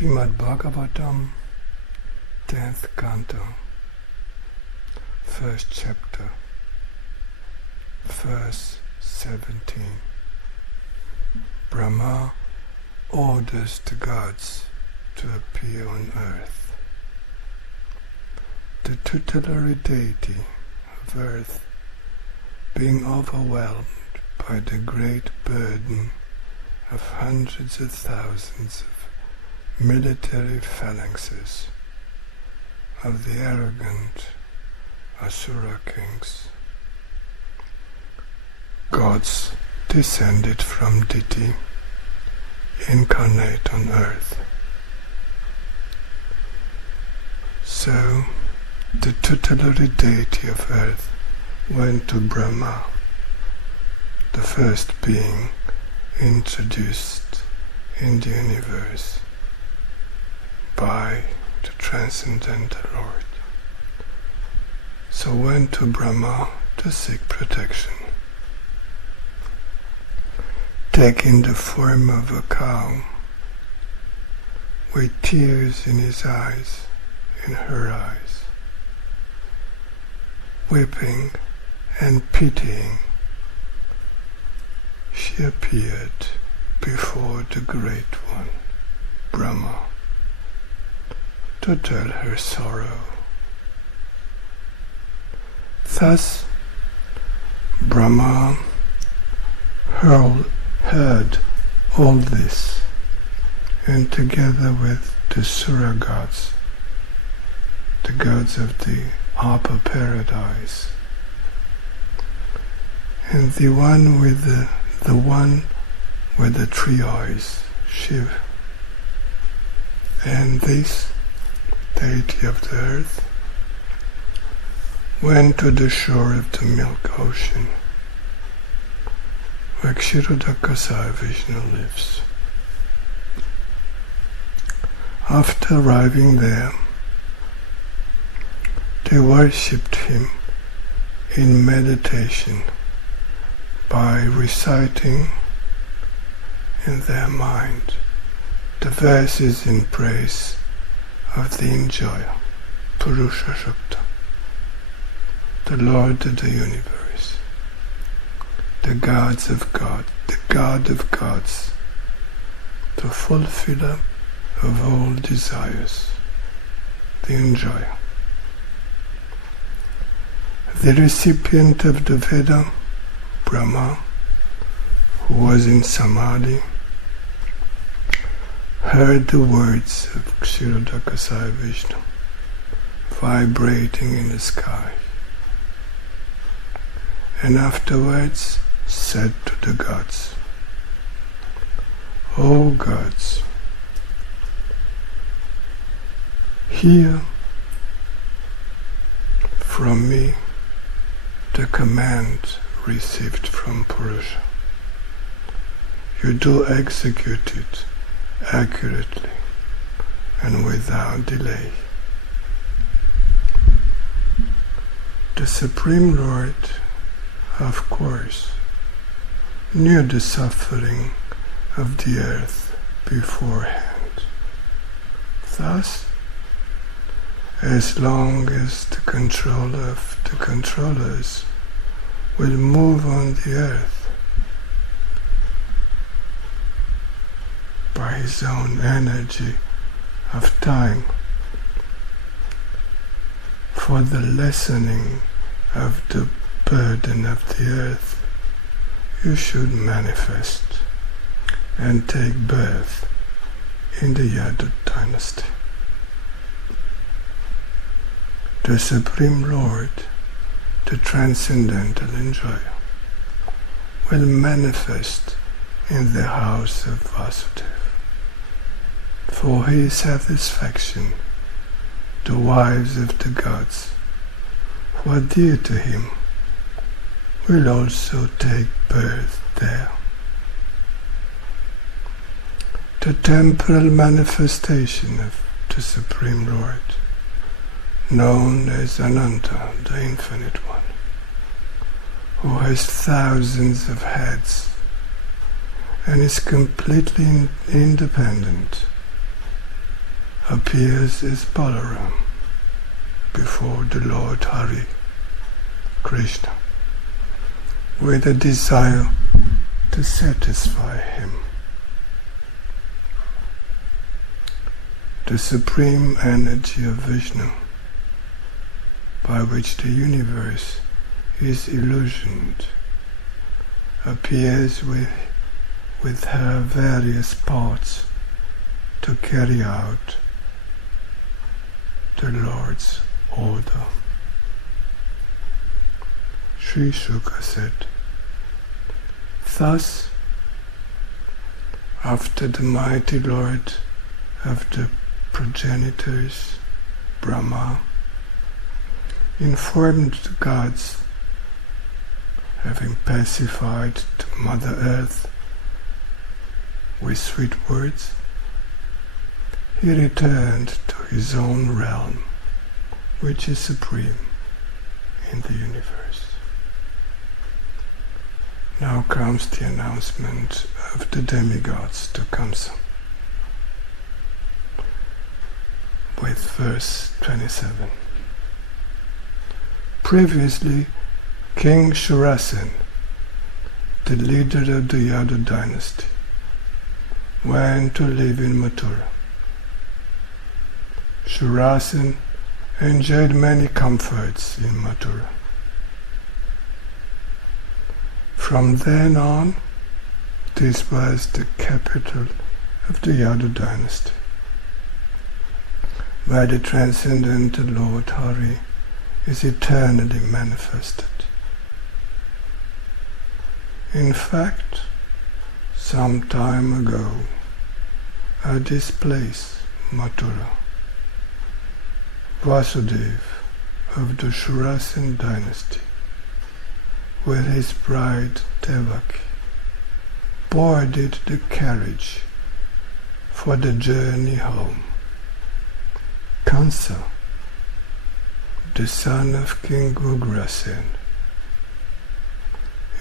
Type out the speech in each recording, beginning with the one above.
Śrīmad Bhagavātam, 10th Canto, 1st chapter, verse 17. Brahmā orders the gods to appear on earth. The tutelary deity of earth, being overwhelmed by the great burden of hundreds of thousands of military phalanxes of the arrogant asura kings, gods descended from Diti, incarnate on earth. So the tutelary deity of earth went to Brahmā, the first being introduced in the universe by the Transcendental Lord. So went to Brahmā to seek protection. Taking the form of a cow, with tears in his eyes, in her eyes, weeping and pitying, she appeared before the Great One, Brahmā, to tell her sorrow. Thus, Brahmā heard all this, and together with the Sura gods, the gods of the upper paradise, and the one with the three eyes, Shiva, and this deity of the earth went to the shore of the milk ocean, where Kşiro-daka-Vişnu lives. After arriving there, they worshipped him in meditation by reciting in their mind the verses in praise of the enjoyer, Purusha Shukta, the Lord of the universe, the gods of God, the God of gods, the fulfiller of all desires, the enjoyer. The recipient of the Veda, Brahmā, who was in Samadhi, heard the words of Kşiro-daka-Vişnu vibrating in the sky, and afterwards said to the gods, O gods, hear from me the command received from Purusha. You do execute it accurately and without delay. The Supreme Lord, of course, knew the suffering of the earth beforehand. Thus, as long as the controller of the controllers will move on the earth by his own energy of time, for the lessening of the burden of the earth, you should manifest and take birth in the Yadu dynasty. The Supreme Lord, the Transcendental Enjoyer, will manifest in the house of Vasudeva. For his satisfaction, the wives of the gods, who are dear to him, will also take birth there. The temporal manifestation of the Supreme Lord, known as Ananta, the Infinite One, who has thousands of heads and is completely independent, appears as Balaram before the Lord Hari, Krishna, with a desire to satisfy him. The supreme energy of Vishnu, by which the universe is illusioned, appears with her various parts to carry out the Lord's order. Sri Shuka said, thus, after the mighty Lord of the progenitors, Brahmā, informed the gods, having pacified the Mother Earth with sweet words, he returned to his own realm, which is supreme in the universe. Now comes the announcement of the demigods to Kamsa, with verse 27. Previously, King Kşiro-daka-Vişnu, the leader of the Yadu dynasty, went to live in Mathura. Kşiro-daka-Vişnu enjoyed many comforts in Mathura. From then on, this was the capital of the Yadu dynasty, where the Transcendental Lord Hari is eternally manifested. In fact, some time ago, at this place, Mathura, Vasudeva of the Kşiro-daka-Vişnu dynasty, with his bride Devaki, boarded the carriage for the journey home. Kansa, the son of King Ugrasen,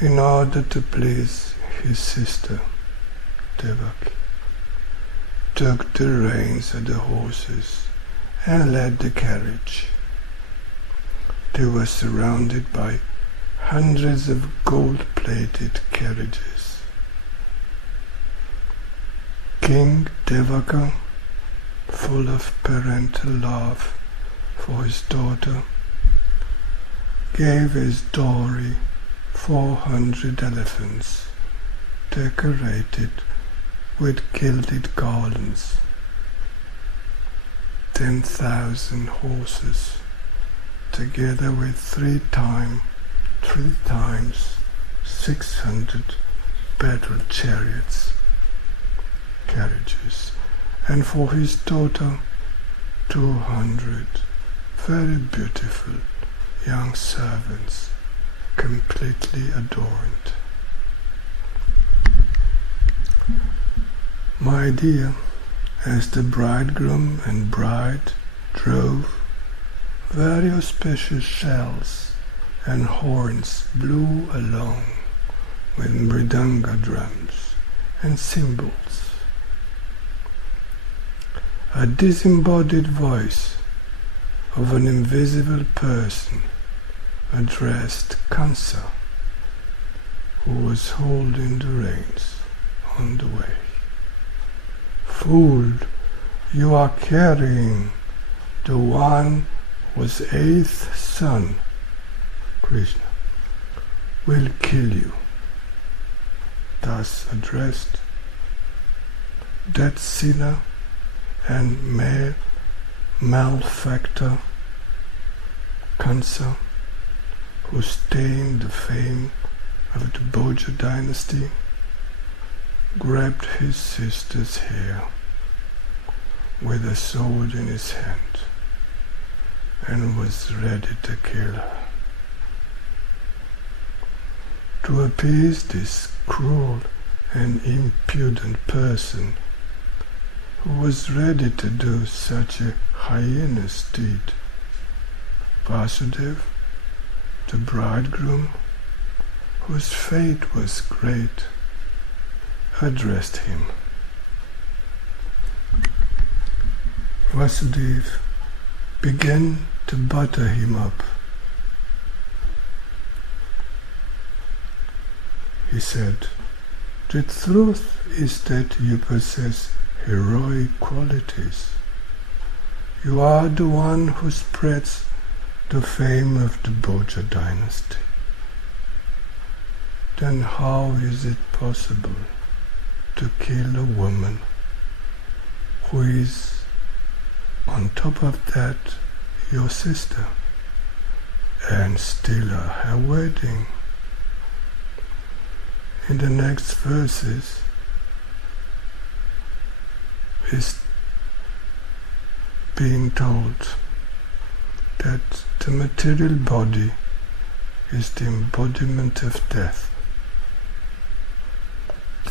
in order to please his sister Devaki, took the reins of the horses and led the carriage. They were surrounded by hundreds of gold-plated carriages. King Devaka, full of parental love for his daughter, gave his dowry 400 elephants decorated with gilded garlands, 10,000 horses, together with three times 600 battle chariots, carriages, and for his daughter 200 very beautiful young servants, completely adorned. My dear, as the bridegroom and bride drove, very auspicious shells and horns blew along with mridanga drums and cymbals. A disembodied voice of an invisible person addressed Kansa, who was holding the reins on the way. Fool, you are carrying the one whose eighth son, Krishna, will kill you. Thus addressed, that sinner and malefactor Kansa, who stained the fame of the Bhoja dynasty, grabbed his sister's hair with a sword in his hand and was ready to kill her. To appease this cruel and impudent person who was ready to do such a heinous deed, Vasudeva, the bridegroom, whose fate was great, addressed him. Vasudeva began to butter him up. He said, "The truth is that you possess heroic qualities. You are the one who spreads the fame of the Bhoja dynasty. Then how is it possible to kill a woman who is, on top of that, your sister, and steal her wedding?" In the next verses is being told that the material body is the embodiment of death.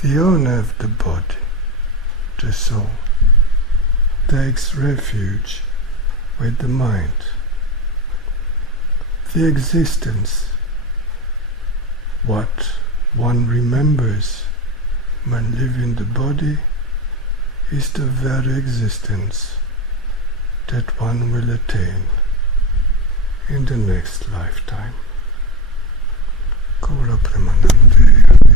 The owner of the body, the soul, takes refuge with the mind. The existence, what one remembers when living the body, is the very existence that one will attain in the next lifetime. Gaura Premanande.